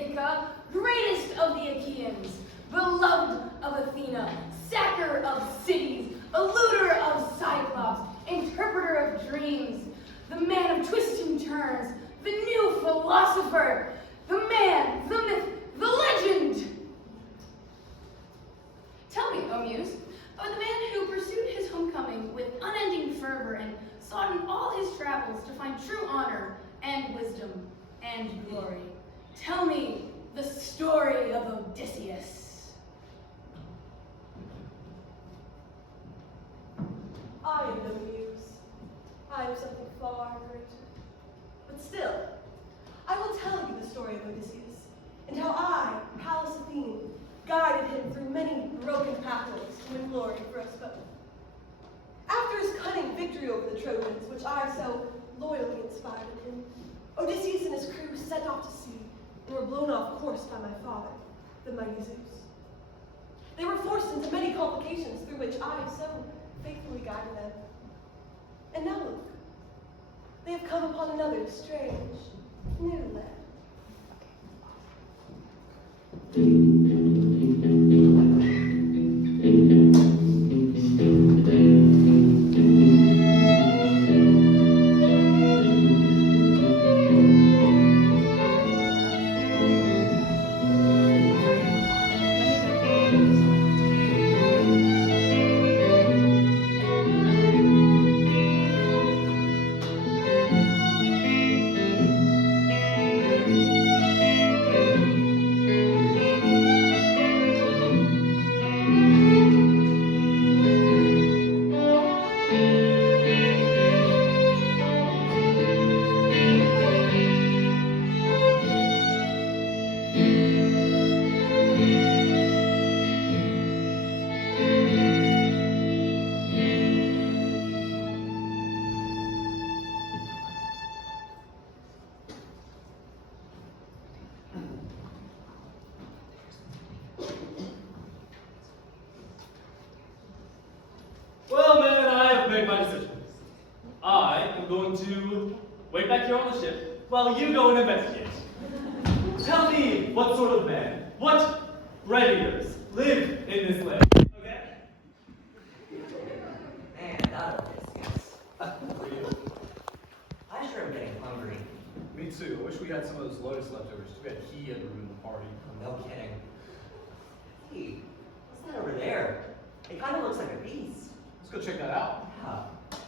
Ithaca, greatest of the Achaeans, beloved of Athena, sacker of cities, eluder of Cyclops, interpreter of dreams, the man of twists and turns, the new philosopher, the man, the myth, the legend. Tell me, O Muse, of the man who pursued his homecoming with unending fervor and sought in all his travels to find true honor and wisdom and glory. Tell me the story of Odysseus. I am no Muse. I am something far greater. But still, I will tell you the story of Odysseus, and how I, Pallas Athene, guided him through many broken pathways to win glory for us both. After his cunning victory over the Trojans, which I so loyally inspired in him, Odysseus and his crew set off to sea and were blown off course by my father, the mighty Zeus. They were forced into many complications through which I so faithfully guided them. And now look, they have come upon another strange, new land. Well, man, I have made my decision. I am going to wait back here on the ship while you go and investigate. Tell me what sort of men, what readiers live in this land, okay? Man, that Odysseus. I sure am getting hungry. Me too. I wish we had some of those lotus leftovers. Too bad he had to ruin the party. No kidding. Hey, what's that over there? It kind of looks like a beast. Let's go check that out. Yeah.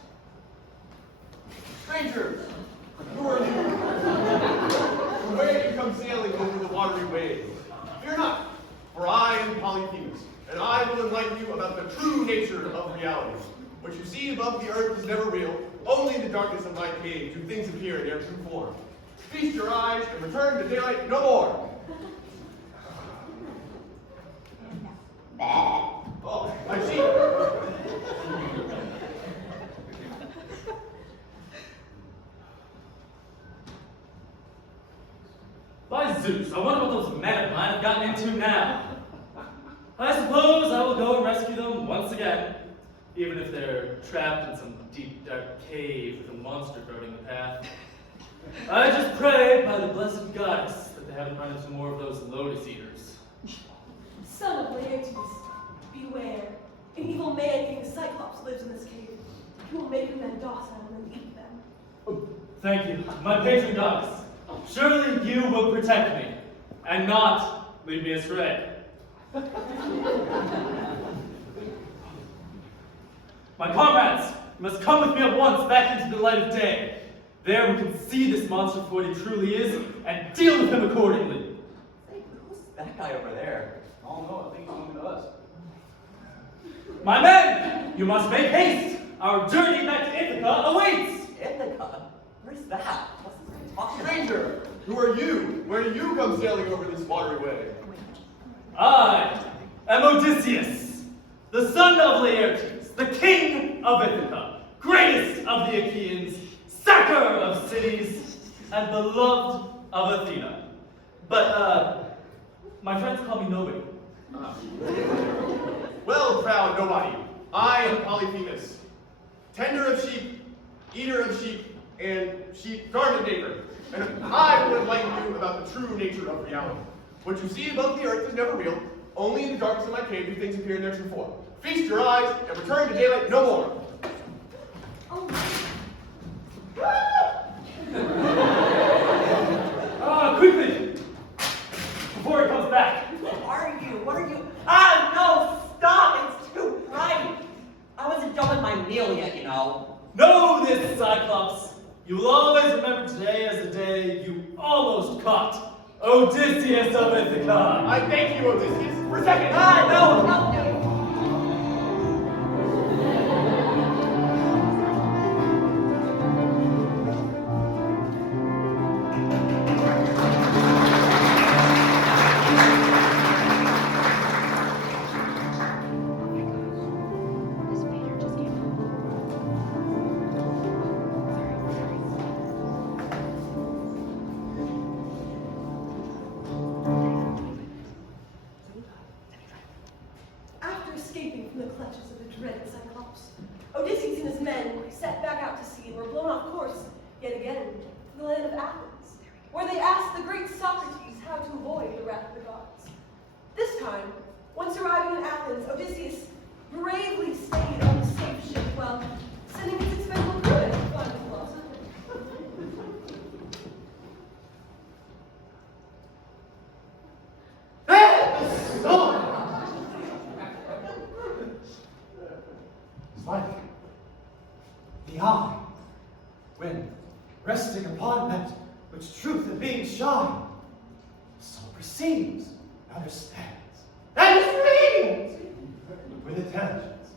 Stranger, who are you? From where you come sailing over the watery waves? Fear not, for I am Polyphemus, and I will enlighten you about the true nature of reality. What you see above the earth is never real. Only in the darkness of my cave do things appear in their true form. Feast your eyes and return to daylight no more. Oh, I see. By Zeus, I wonder what those men of mine have gotten into now. I suppose I will go and rescue them once again, even if they're trapped in some deep, dark cave with a monster guarding the path. I just pray by the blessed goddess that they haven't run into more of those lotus eaters. Son of Laertes, beware. An evil man named Cyclops lives in this cave. He will make men docile and then eat them. Oh, thank you, my patron goddess. Surely you will protect me, and not lead me astray. My comrades, you must come with me at once back into the light of day. There we can see this monster for what he truly is, and deal with him accordingly. Hey, who's that guy over there? I don't know. I think he's coming to us. My men, you must make haste. Our journey back to Ithaca awaits. Ithaca? Where's that? What's he talking about? Stranger, who are you? Where do you come sailing over this watery way? I am Odysseus, the son of Laertes, the king of Ithaca, greatest of the Achaeans, sacker of cities, and beloved of Athena. But, my friends call me nobody. Well, proud nobody, I am Polyphemus, tender of sheep, eater of sheep, and sheep garment maker. and I will enlighten you about the true nature of reality. What you see above the earth is never real. Only in the darkness of my cave do things appear in their true form. Feast your eyes and return to daylight no more. Quickly! Before he comes back. What are you? What are you? Ah, no, stop! It's too bright. I wasn't done with my meal yet, you know. Know this, Cyclops. You will always remember today as the day you almost caught Odysseus of Ithaca. I thank you, Odysseus, for a second. Ah, no, no. After escaping from the clutches of the dreaded Cyclops, Odysseus and his men set back out to sea and were blown off course yet again to the land of Athens, where they asked the great Socrates how to avoid the wrath of the gods. This time, once arriving in Athens, Odysseus bravely stayed on the safe ship while sending his expendable crew to find the philosopher. It's like the eye, when resting upon that which truth and being shine, so perceives, understands, and is radiant with intelligence.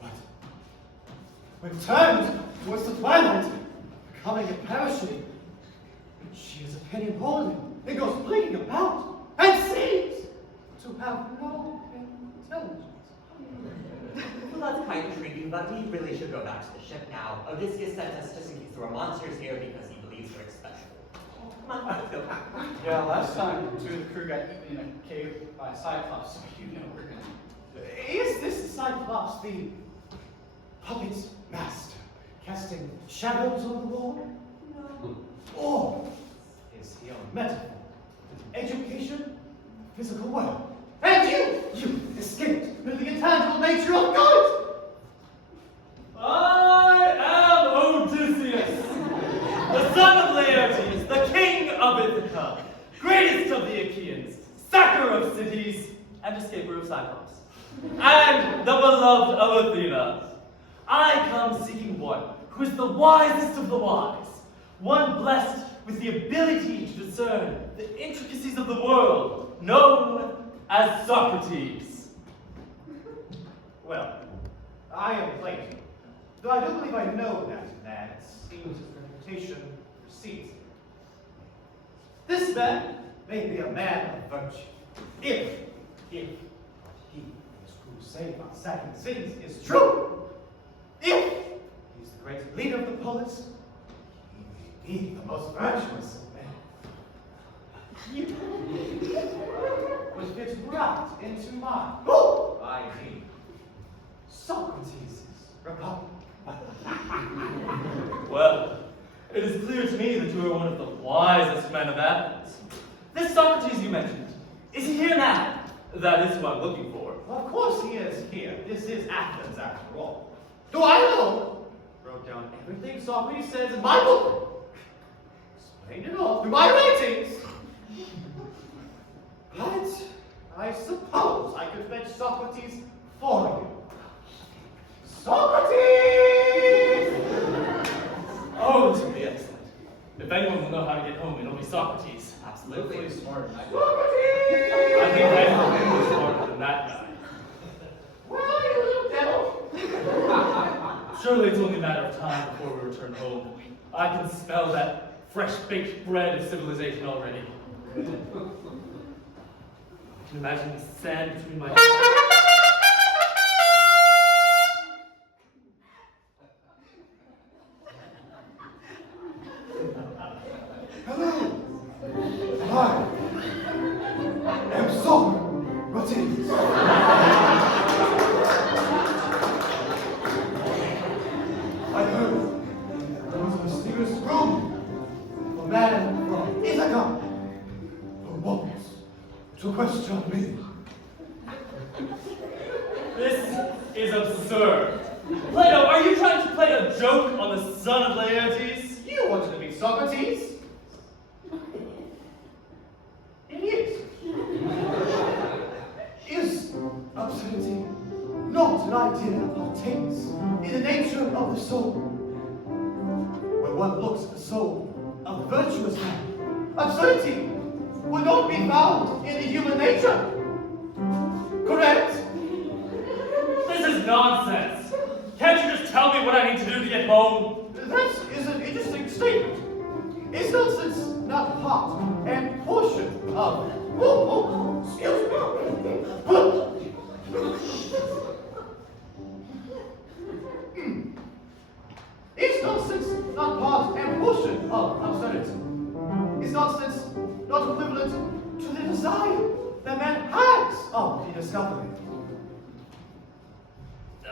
But when turned towards the twilight, becoming and perishing, she is a penny holding, and goes bleeding about, and seems to have no intelligence. Well, that's kind of intriguing, but we really should go back to the ship now. Odysseus sent us to see if there are monsters here because he believes we're special. Oh, come on, let's go. Yeah, last time 2 of the crew got eaten in a cave by a Cyclops, so you know we're gonna. Is this Cyclops the puppet's master, casting shadows on the wall? No. Or is he a metaphor, education, physical world? And you escaped with the intangible nature of good! I am Odysseus, the son of Laertes, the king of Ithaca, greatest of the Achaeans, sacker of cities, and escaper of Cyclops, and the beloved of Athena. I come seeking one who is the wisest of the wise, one blessed with the ability to discern the intricacies of the world, known as Socrates. Well, I am Plato, though I don't believe I know that man. It seems his reputation precedes him. This man may be a man of virtue, if he whose crusade on sacking cities is true. If he's the great leader of the polis, he may be the most virtuous of men. Which fits right into my ID. Socrates' Republic. Well, it is clear to me that you are one of the wisest men of Athens. This Socrates you mentioned, is he here now? That is who I'm looking for. Well, of course he is here. This is Athens after all. Do I know? Wrote down everything Socrates says in my book. Explained it all through my writings. But I suppose I could fetch Socrates for you. Socrates! Oh, this would be excellent. If anyone will know how to get home, it'll be Socrates. Absolutely. Really smart. Socrates! I think anyone is smarter than that guy. Where are you, little devil? Surely it's only a matter of time before we return home. I can smell that fresh-baked bread of civilization already. I can imagine the sand between my Hello! I am Socrates! I heard there was a mysterious room to question me? This is absurd. Plato, are you trying to play a joke on the son of Laertes? You wanted to meet Socrates? Idiot! Is absurdity not an idea that partakes in the nature of the soul? When one looks at the soul of a virtuous man, absurdity would not be found in the human nature. Correct? This is nonsense. Can't you just tell me what I need to do to get home? That is an interesting statement. Is nonsense not part and portion of... excuse me. Is nonsense not part and portion of absurdity? Is nonsense not equivalent to the desire that man has of the discovery?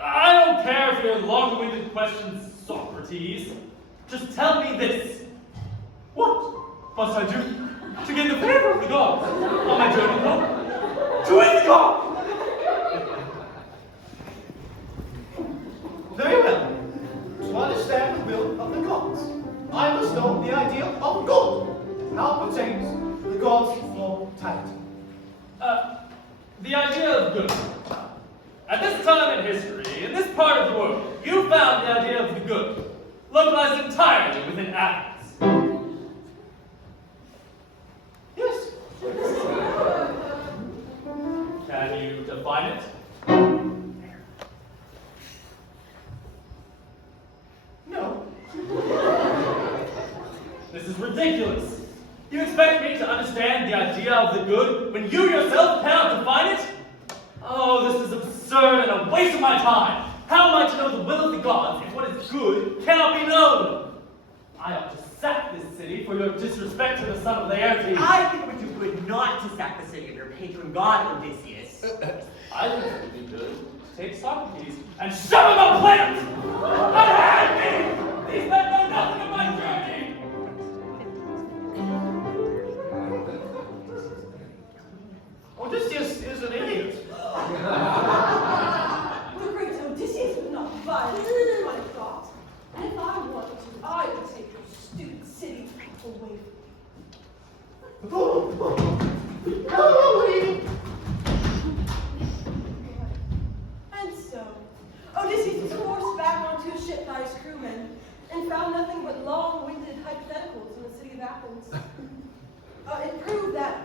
I don't care for your long-winded questions, Socrates. Just tell me this. What must I do to gain the favor of the gods on my journey home? Join the god! Very well. To understand the will of the gods, I must know the idea of good. How pertains the gods' mortality? The idea of good. At this time in history, in this part of the world, you found the idea of the good, localized entirely within Athens. Yes. Can you define it? No. This is ridiculous. You expect me to understand the idea of the good when you yourself cannot define it? Oh, this is absurd and a waste of my time. How am I to know the will of the gods if what is good cannot be known? I ought to sack this city for your disrespect to the son of Laertes. I think it would do good not to sack the city of your patron god, Odysseus. I think it would be good to take Socrates and shove him up plant! Unhand me! These men know nothing of my journey! Odysseus is an idiot. The great Odysseus would not violate what I thought. And if I wanted to, I would take your stupid city away from you. And so, Odysseus was forced back onto his ship by his crewmen and found nothing but long-winded hypotheticals in the city of Athens. It proved that,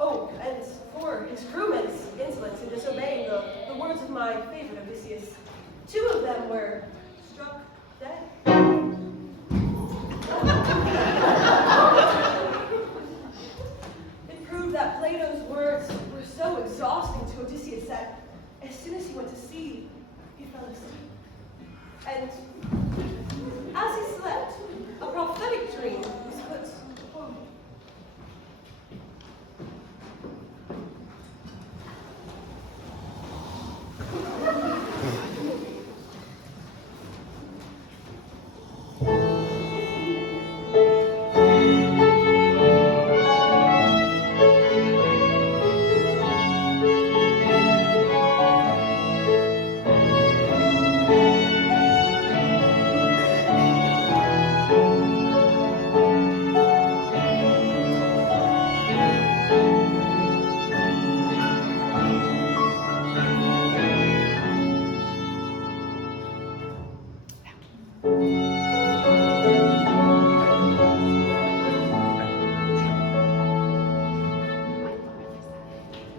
and for his crewmen's insolence in disobeying the words of my favorite Odysseus, 2 of them were struck dead. It proved that Plato's words were so exhausting to Odysseus that as soon as he went to sea, he fell asleep. And as he slept, a prophetic dream was put upon him.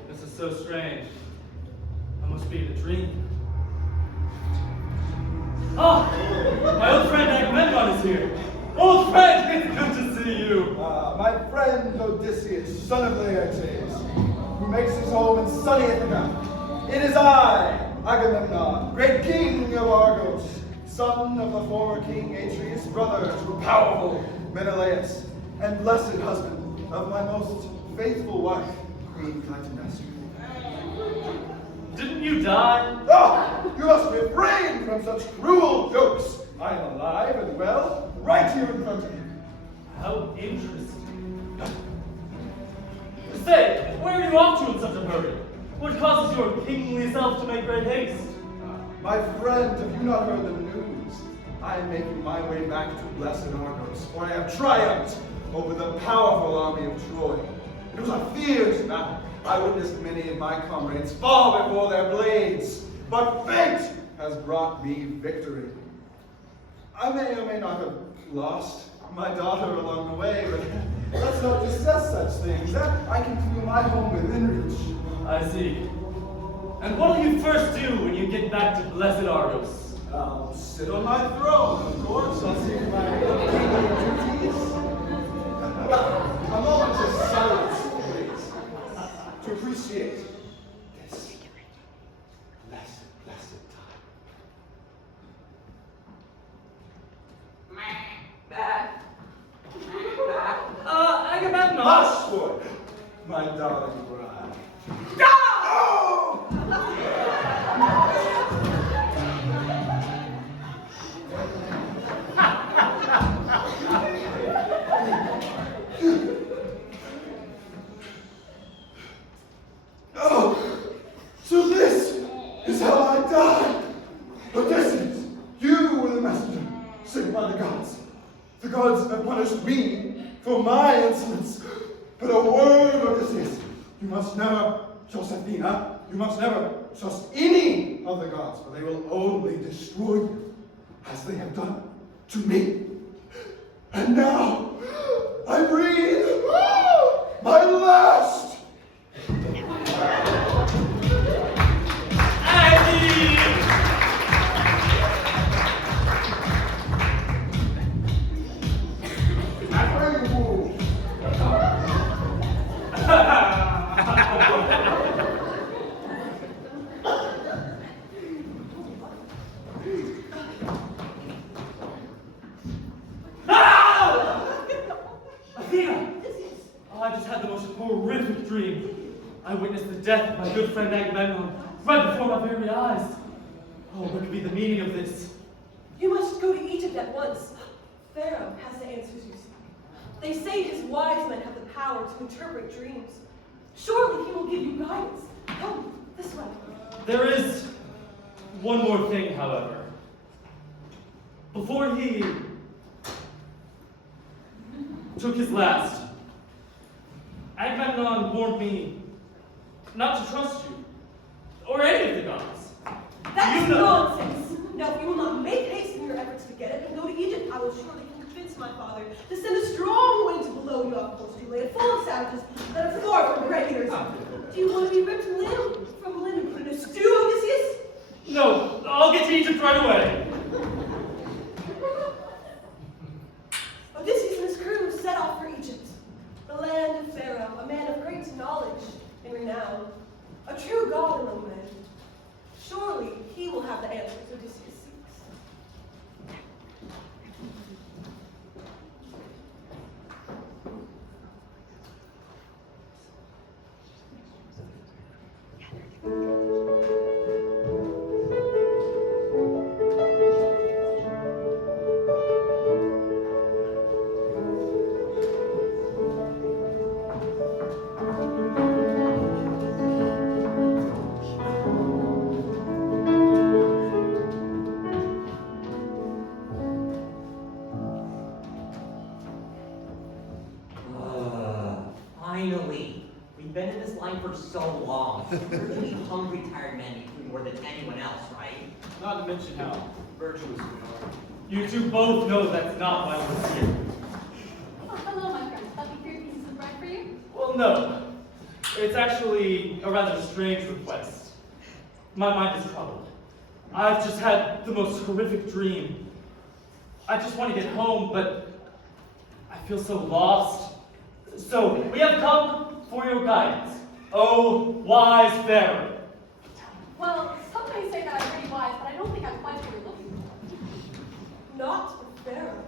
This is so strange. I must be in a dream. Ah! My old friend Agamemnon is here! Old friend, it's good to see you! My friend Odysseus, son of Laertes, who makes his home in sunny Ithaca. It is I, Agamemnon, great king of Argos, son of the former king Atreus, brother to powerful Menelaus, and blessed husband of my most faithful wife, Queen Clytemnestra. Didn't you die? Oh, you must refrain from such cruel jokes. I am alive and well, right here in front of you. How interesting. Say, Where are you off to in such a hurry? What causes your kingly self to make great haste? My friend, have you not heard the news? I am making my way back to blessed Argos, where I have triumphed over the powerful army of Troy. It was a fierce battle. I witnessed many of my comrades fall before their blades, but fate has brought me victory. I may or may not have lost my daughter along the way, but let's not discuss such things. I can feel my home within reach. I see. And what will you first do when you get back to blessed Argos? I'll sit on my throne, of course. I'll see my kingly duties. A moment of silence, please, to appreciate this blessed time. Agamemnon! Hush, boy, my darling bride. Oh, so this is how I die. Odysseus, you were the messenger sent by the gods. The gods have punished me for my insolence. But a word, Odysseus, you must never trust Athena. You must never trust any of the gods, for they will only destroy you, as they have done to me. And now, I breathe my last. Horrific dream. I witnessed the death of my good friend Agamemnon right before my very eyes. Oh, what could be the meaning of this? You must go to Egypt at once. Pharaoh has the answers you seek. They say his wise men have the power to interpret dreams. Surely he will give you guidance. Come, this way. There is one more thing, however. Before he took his last, Agamemnon warned me not to trust you, or any of the gods. That's You know- nonsense. Now, if you will not make haste in your efforts to get it and go to Egypt, I will surely convince my father to send a strong wind to blow you off course, laid full of savages that are far from regulars. Do you want to be ripped limb from limb and put in a stew, Odysseus? No, I'll get to Egypt right away. Odysseus and his crew set off for Egypt, the land of Pharaoh, a man of great knowledge and renown, a true god among men. Surely he will have the answers Odysseus seeks. Finally. We've been in this line for so long. We're really hungry, tired men eat food more than anyone else, right? Not to mention how virtuous we are. You two both know that's not why we're here. Oh, hello, my friend. Let me hear pieces of bread for you. Well, no. It's actually a rather strange request. My mind is troubled. I've just had the most horrific dream. I just want to get home, but I feel so lost. So, we have come for your guidance. Oh, wise Pharaoh. Well, some may say that I'm pretty wise, but I don't think I'm quite what you're looking for. Not with Pharaoh.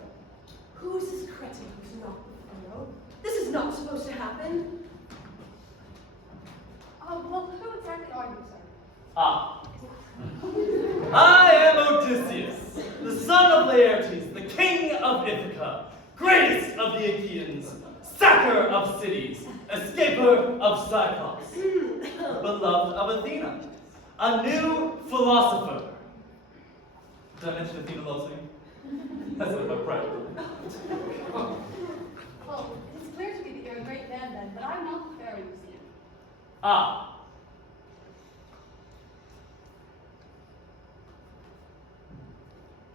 Who is this cretin who's not with Pharaoh? This is not supposed to happen. Well, who exactly are you, sir? Ah. I am Odysseus, the son of Laertes, the king of Ithaca, greatest of the Achaeans, sacker of cities, escaper of Cyclops, beloved of Athena, a new philosopher. Did I mention Athena loves me? That's like my pride. Well, it is clear to me that you're a great man then, but I'm not the fairy you see. Ah.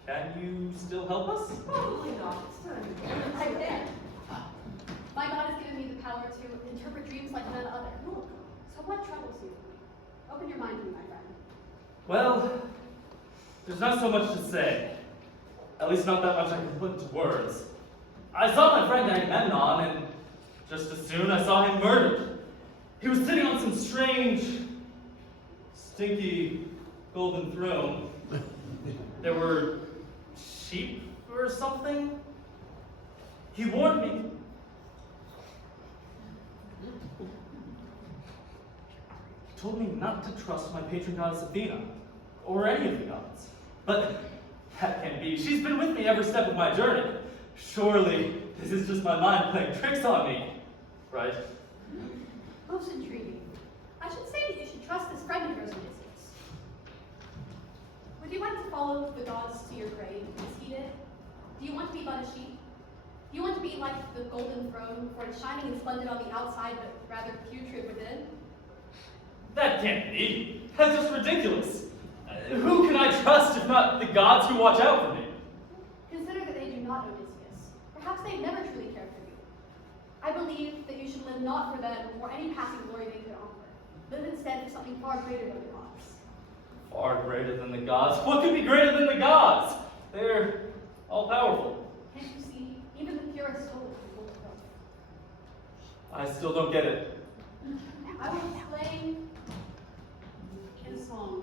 Can you still help us? Probably not. It's time. I can. My God has given me the power to interpret dreams like none other. So what troubles you? Open your mind to me, my friend. Well, there's not so much to say. At least not that much I can put into words. I saw my friend Agamemnon, and just as soon I saw him murdered. He was sitting on some strange, stinky golden throne. There were sheep or something. He warned me. He told me not to trust my patron goddess Athena, or any of the gods. But that can't be. She's been with me every step of my journey. Surely this is just my mind playing tricks on me, right? Most intriguing. I should say that you should trust this friend of yours, Odysseus. Would you like to follow the gods to your grave, as he did? Do you want to be but a sheep? Do you want to be like the golden throne, for it's shining and splendid on the outside, but rather putrid within? That can't be. That's just ridiculous. Who can I trust if not the gods who watch out for me? Consider that they do not, Odysseus. Perhaps they've never truly cared for you. I believe that you should live not for them or any passing glory they could offer. Live instead for something far greater than the gods. Far greater than the gods? What could be greater than the gods? They're all powerful. Can't you see? Even the purest soul is full of growth. I still don't get it. I will explain in a song.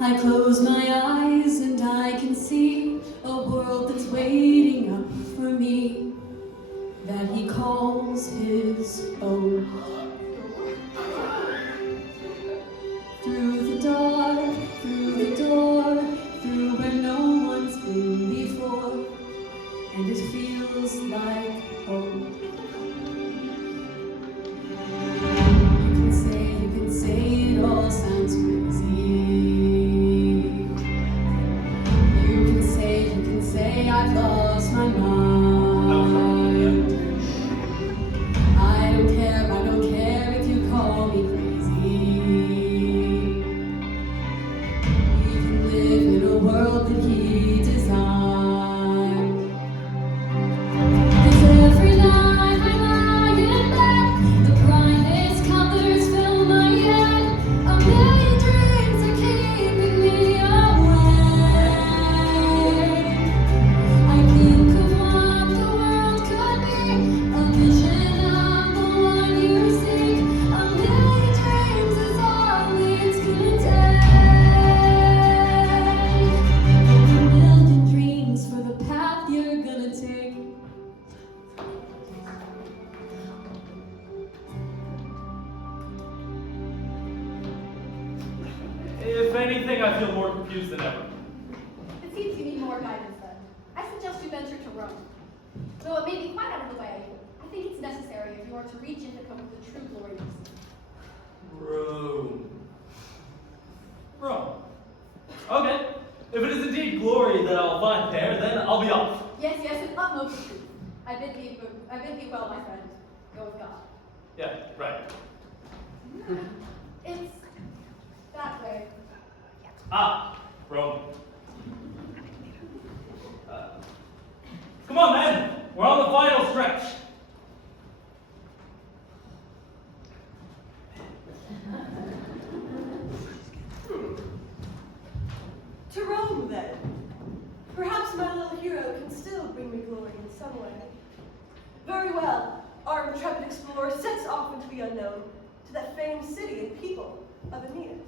I close my eyes and I can see a world that's waiting up for me, that he calls his own. Through the dark, through the door, through where no one's been before, and it feels like home. You can say it all sounds crazy. You can say I've lost my mind. I don't care if you call me crazy. We can live in a world that he designed. 'Cause every night I lie in bed, the brightest colors fill my head. A million dreams are keeping me awake. I think of what the world could be, a vision of the one you seek. A million dreams is all it's gonna take. A million dreams for the path you're gonna take. If anything, I feel more confused than ever. It seems you need more guidance then. I suggest you venture to Rome. Though it may be quite out of the way, I think it's necessary if you are to reach Ithaca with the true glory you seek. Rome. Rome. Okay. If it is indeed glory that I'll find there, then I'll be off. Yes, in utmost truth. I bid thee well, my friend. Go with God. Yeah, right. It's that way. Ah, Rome. Come on, men. We're on the final stretch. To Rome, then. Perhaps my little hero can still bring me glory in some way. Very well, our intrepid explorer sets off into the unknown, to that famed city and people of Aeneas.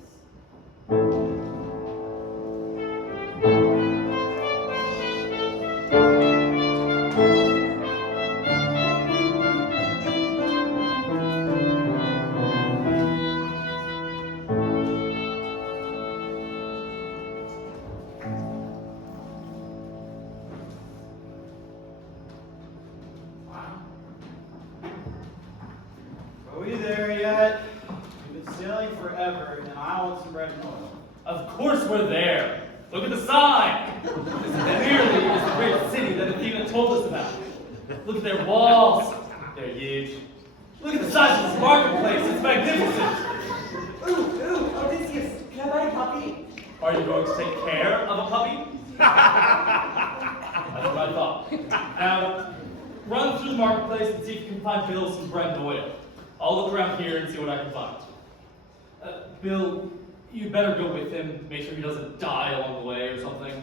Now with some bread and oil. Of course we're there. Look at the sign. This clearly is the great city that Athena told us about. Look at their walls. They're huge. Look at the size of this marketplace. It's magnificent. Ooh, Odysseus, can I buy a puppy? Are you going to take care of a puppy? That's what I thought. Now, run through the marketplace and see if you can find Bill some bread and oil. I'll look around here and see what I can find. Bill, you'd better go with him. Make sure he doesn't die along the way or something.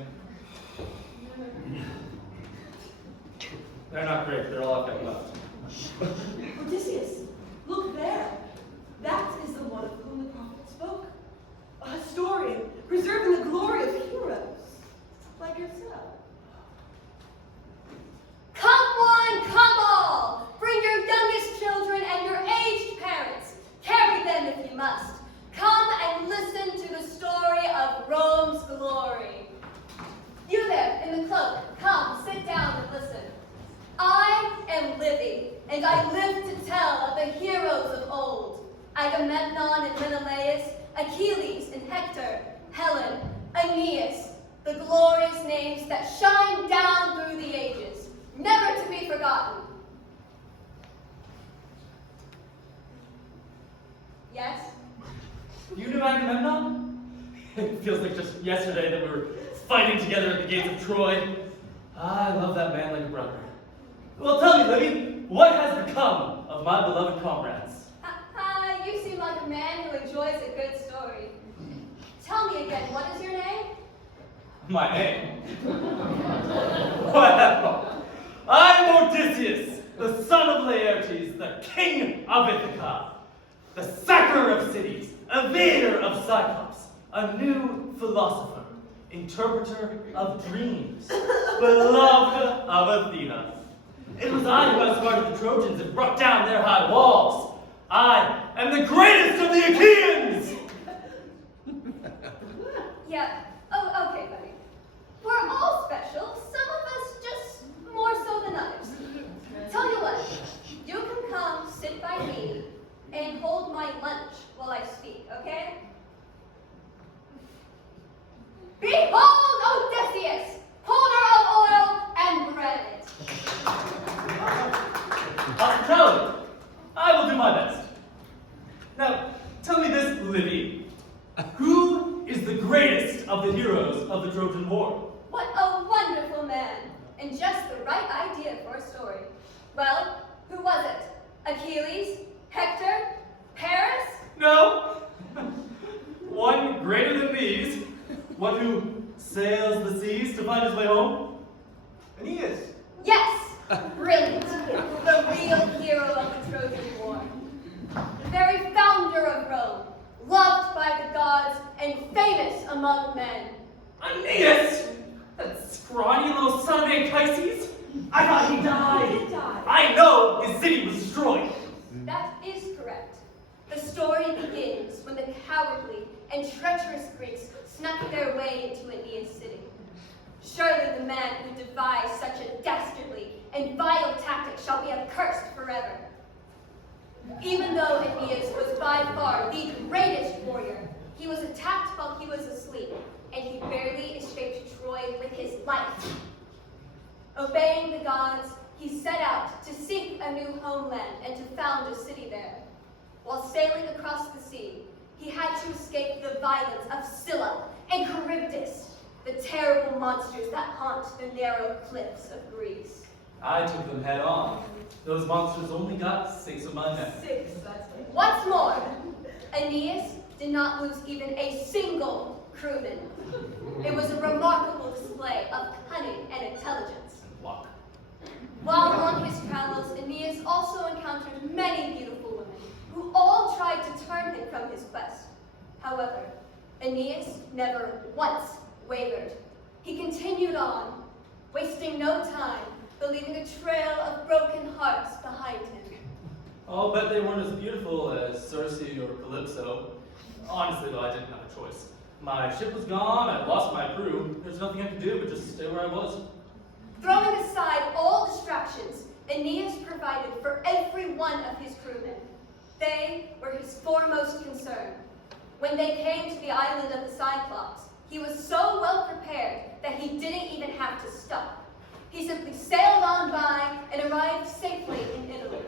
They're not great. They're all I've got left. Odysseus, look there. That is the one of whom the prophet spoke. A historian preserving the glory of heroes, like yourself. Come one, come all! Bring your youngest children and your aged parents. Carry them if you must. Come and listen to the story of Rome's glory. You there, in the cloak, come, sit down and listen. I am Livy, and I live to tell of the heroes of old. Agamemnon and Menelaus, Achilles and Hector, Helen, Aeneas, the glorious names that shine down through the ages, never to be forgotten. Yes? You knew Agamemnon? It feels like just yesterday that we were fighting together at the gates of Troy. I love that man like a brother. Well, tell me, Livy, what has become of my beloved comrades? You seem like a man who enjoys a good story. Tell me again, what is your name? My name? Well, I'm Odysseus, the son of Laertes, the king of Ithaca, the sacker of cities, evader of Cyclops, a new philosopher, interpreter of dreams, beloved of Athena. It was I who outsmarted the Trojans and brought down their high walls. I am the greatest of the Achaeans! Yeah, oh, okay, buddy. We're all special, some of us just more so than others. Tell you what, you can come sit by me and hold my lunch while I speak, okay? Behold Odysseus, holder of oil and bread. Hospitality. I will do my best. Now, tell me this, Livy. Who is the greatest of the heroes of the Trojan War? What a wonderful man, and just the right idea for a story. Well, who was it? Achilles? Hector? Paris? No. One greater than these. One who sails the seas to find his way home? Aeneas. Yes! Brilliant. The real hero of the Trojan War. The very founder of Rome, loved by the gods and famous among men. Aeneas! That scrawny little son of Anchises? I thought he died. He did die. I know his city was destroyed. That is correct. The story begins when the cowardly and treacherous Greeks snuck their way into Aeneas' city. Surely the man who devised such a dastardly and vile tactic shall be accursed forever. Even though Aeneas was by far the greatest warrior, he was attacked while he was asleep, and he barely escaped Troy with his life. Obeying the gods, he set out to seek a new homeland and to found a city there. While sailing across the sea, he had to escape the violence of Scylla and Charybdis, the terrible monsters that haunt the narrow cliffs of Greece. I took them head on. Those monsters only got 6 of my men. 6, that's it. What's more, Aeneas did not lose even a single crewman. It was a remarkable display of cunning and intelligence. Luck. While on his travels, Aeneas also encountered many beautiful women who all tried to turn him from his quest. However, Aeneas never once wavered. He continued on, wasting no time, but leaving a trail of broken hearts behind him. I'll bet they weren't as beautiful as Circe or Calypso. Honestly, though, I didn't have a choice. My ship was gone, I'd lost my crew. There's nothing I could do but just stay where I was. Throwing aside all distractions, Aeneas provided for every one of his crewmen. They were his foremost concern. When they came to the island of the Cyclops, he was so well prepared that he didn't even have to stop. He simply sailed on by and arrived safely in Italy.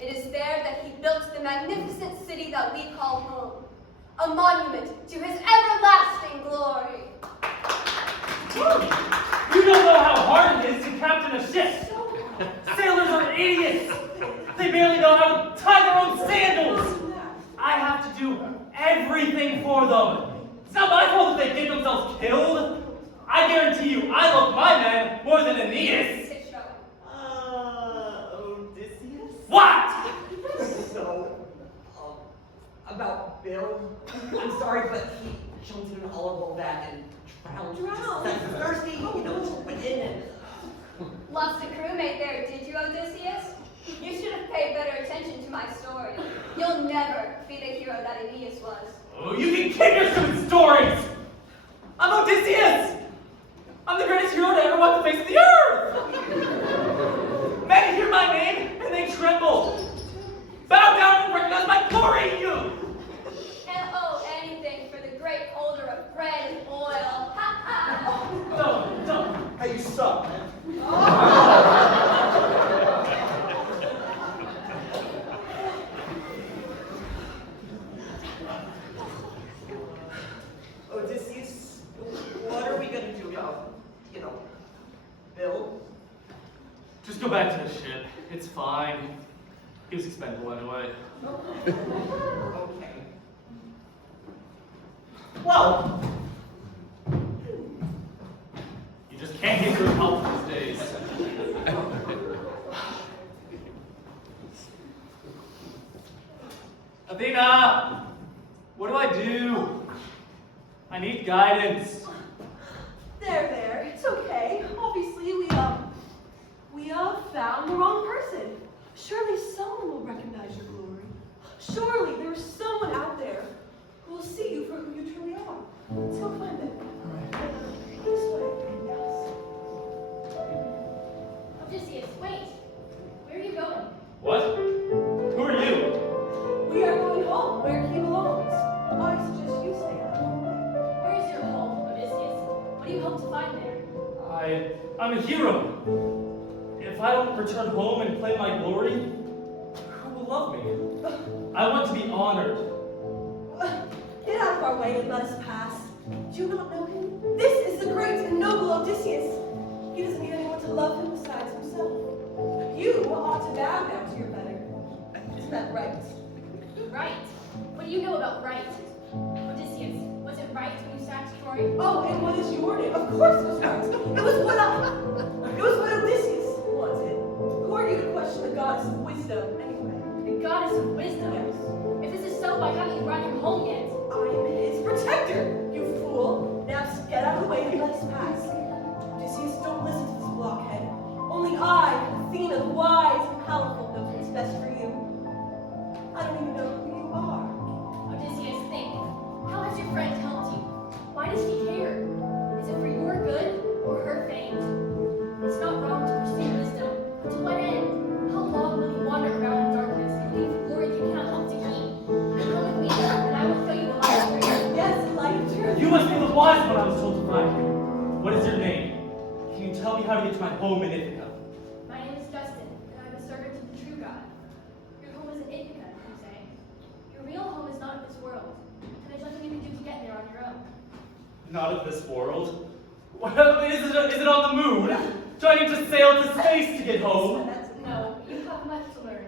It is there that he built the magnificent city that we call home, a monument to his everlasting glory. You don't know how hard it is to captain a ship. Sailors are idiots. They barely know how to tie their own sandals. I have to do everything for them. It's not my fault that they get themselves killed. I guarantee you, I love my man more than Aeneas. Odysseus? What? So, about Bill, I'm sorry, but he jumped in all of that and drowned. That's thirsty, went in and... Lost a crewmate there, did you, Odysseus? You should have paid better attention to my story. You'll never be the hero that Aeneas was. Oh, you can kick your stupid stories! I'm Odysseus! I'm the greatest hero to ever walk the face of the earth! Men hear my name and they tremble. Bow down and recognize my glory in you! And oh, anything for the great holder of bread and oil. Ha ha! Don't. Hey, you suck, man. Odysseus, what are we gonna do about, Bill? Just go back to the ship. It's fine. He was expendable anyway. Okay. Well, You just can't get through help these days. Athena! What do I do? I need guidance. There, it's okay. Obviously, we found the wrong person. Surely someone will recognize your glory. Surely there is someone out there who will see you for who you truly are. Let's go find them. This way. Odysseus, wait. Where are you going? What? Who are you? We are going home where he belongs. I suggest you stay at home. Where is your home, Odysseus? What do you hope to find there? I'm a hero. If I don't return home and claim my glory, who will love me? I want to be honored. Get out of our way and let us pass. Do you not know him? This is the great and noble Odysseus. He doesn't need anyone to love him besides himself. You ought to bow down to your better. Isn't that right? Right. What do you know about right? Odysseus, was it right when you sacked Troy? Oh, and what is your name? Of course it was right. It was what Odysseus wanted. Who are you to question the goddess of wisdom, anyway? The goddess of wisdom? Yes. If this is so, why haven't you brought him home yet? I am his protector, you fool. Now just get out of the way and let us pass. Odysseus, don't listen to this blockhead. Only I, Athena, the wise and powerful, knows what's best for you. I don't even know who you are. Odysseus, think. How has your friend helped you? Why does she care? Is it for your good or her fame? It's not wrong to pursue wisdom. To what end? How long will you wander around in darkness and leave glory you cannot hope to keep? Come with me, and I will show you the light of truth. Yes, the light of truth. You must be the wise one I was told to find here. What is your name? Can you tell me how to get to my home in Ithaca? My name is Justin, and I'm a servant of the true God. Your home is in Ithaca, you say. Your real home is not of this world, and there's nothing you can do to get there on your own. Not of this world. Well, is it on the moon? Do I need to sail to space to get home? No, you have much to learn.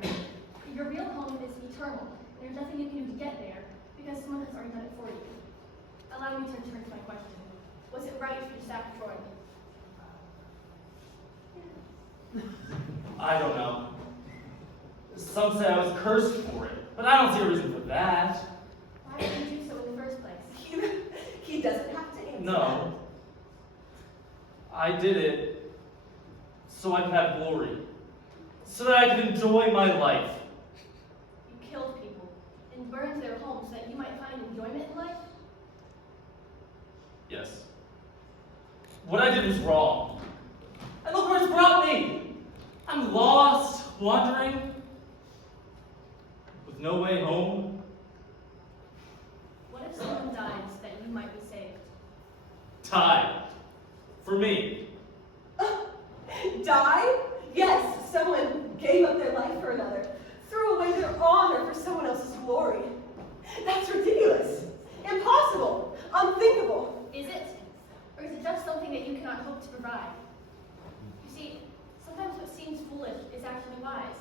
Your real home is eternal, and there's nothing you can do to get there, because someone has already done it for you. Allow me to return to my question. Was it right for you to sack Troy? I don't know. Some say I was cursed for it, but I don't see a reason for that. Why did you do so in the first place? He doesn't have to answer No. I did it so I could have glory, so that I could enjoy my life. You killed people and burned their homes so that you might find enjoyment in life? Yes. What I did was wrong. And look where it's brought me. I'm lost, wandering, with no way home. What Time. For me. Die? Yes, someone gave up their life for another, threw away their honor for someone else's glory. That's ridiculous, impossible, unthinkable. Is it? Or is it just something that you cannot hope to provide? You see, sometimes what seems foolish is actually wise.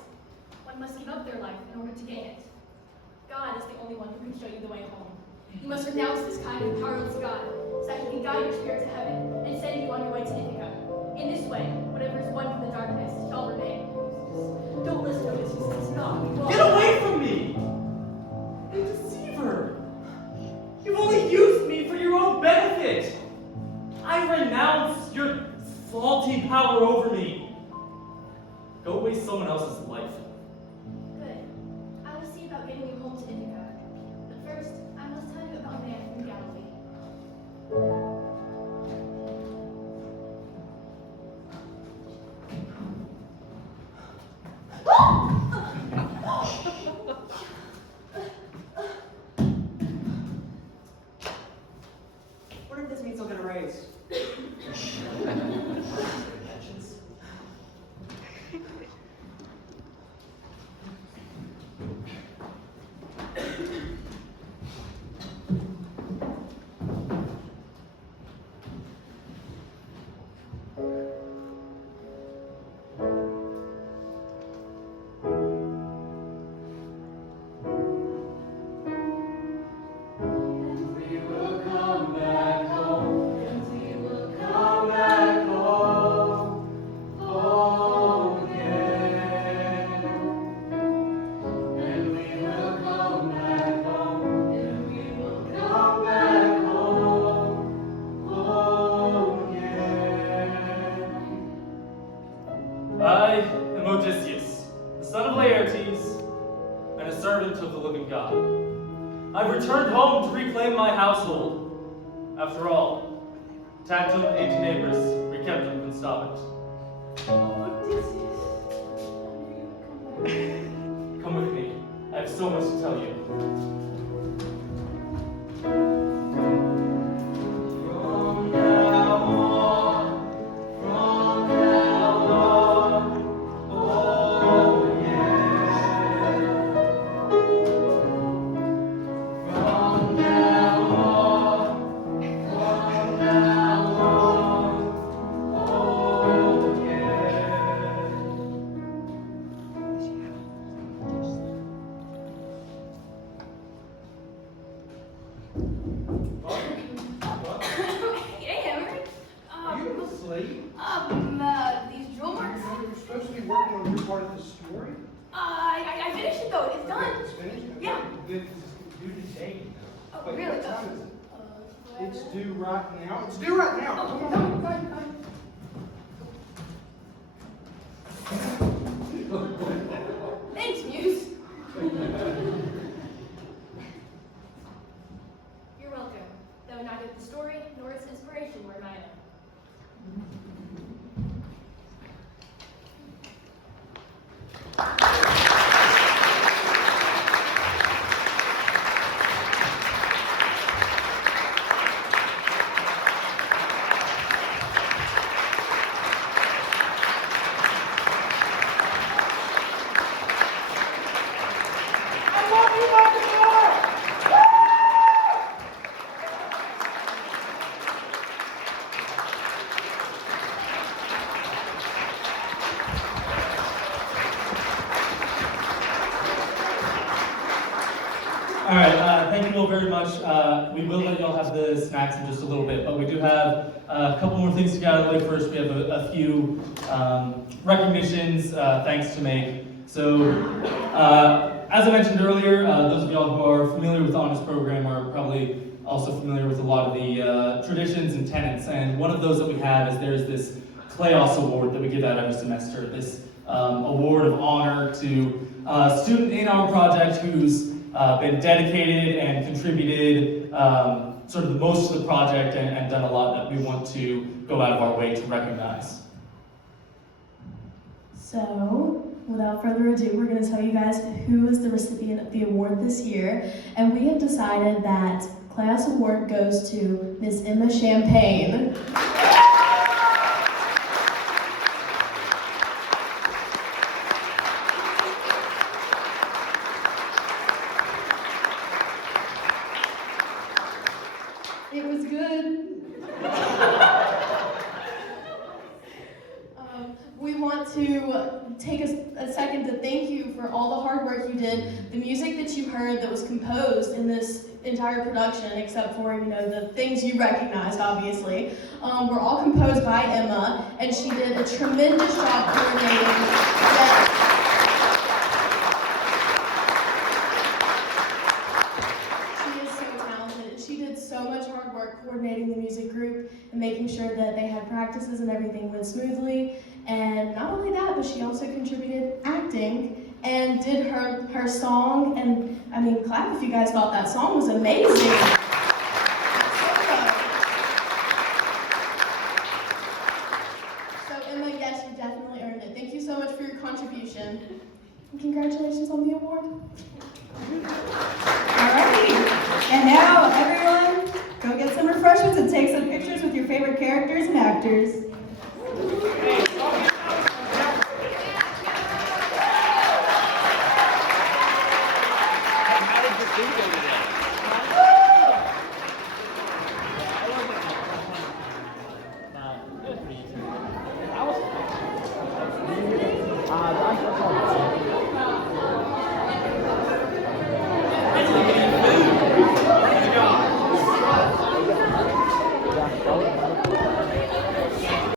One must give up their life in order to gain it. God is the only one who can show you the way home. You must renounce this kind of powerless God, so that he can guide your spirit to heaven and send you on your way to Ithaca. In this way, whatever is won from the darkness shall remain. Don't listen to this, it's not. Get away from me! You deceiver! You've only used me for your own benefit! I renounce your faulty power over me. Go waste someone else's life. Good. I will see about getting you home to Ithaca. But first, I must tell you about a man from Galilee. What if this means he'll get a raise? I am Odysseus, the son of Laertes, and a servant of the living God. I've returned home to reclaim my household. After all, Tactum et tenebris receptum constabit. Come with me. I have so much to tell you. Hey, Emery. Are you asleep? These drill marks? You're supposed to be working on your part of the story. I finished it though. It's done. It's finished? Yeah. Good, 'cause it's due today. Oh, Wait, really? what time is it? It's due right now. It's due right now. Oh, Come no, on. go ahead. Thanks, Muse. You're welcome, though neither the story nor its inspiration were my own. All right, thank you all very much. We will let you all have the snacks in just a little bit, but we do have a couple more things to get out of the way first. We have a few recognitions, thanks to make. So, as I mentioned earlier, those of y'all who are familiar with the Honors Program are probably also familiar with a lot of the traditions and tenets. And one of those that we have is there's this Kleos Award that we give out every semester. This award of honor to a student in our project who's been dedicated and contributed sort of the most to the project and done a lot that we want to go out of our way to recognize. So, without further ado, we're going to tell you guys who is the recipient of the award this year. And we have decided that class award goes to Miss Emma Champagne. It was good. We want to take a second to thank you for all the hard work you did. The music that you heard that was composed in this entire production, except for, the things you recognized, obviously, were all composed by Emma, and she did a tremendous job coordinating. She is so talented, and she did so much hard work coordinating the music group and making sure that they had practices and everything went smoothly. And not only that, but she also contributed acting and did her song. And I mean, clap if you guys thought that song was amazing. So Emma, yes, you definitely earned it. Thank you so much for your contribution. And congratulations on the award. Alrighty, and now everyone, go get some refreshments and take some pictures with your favorite characters and actors. I was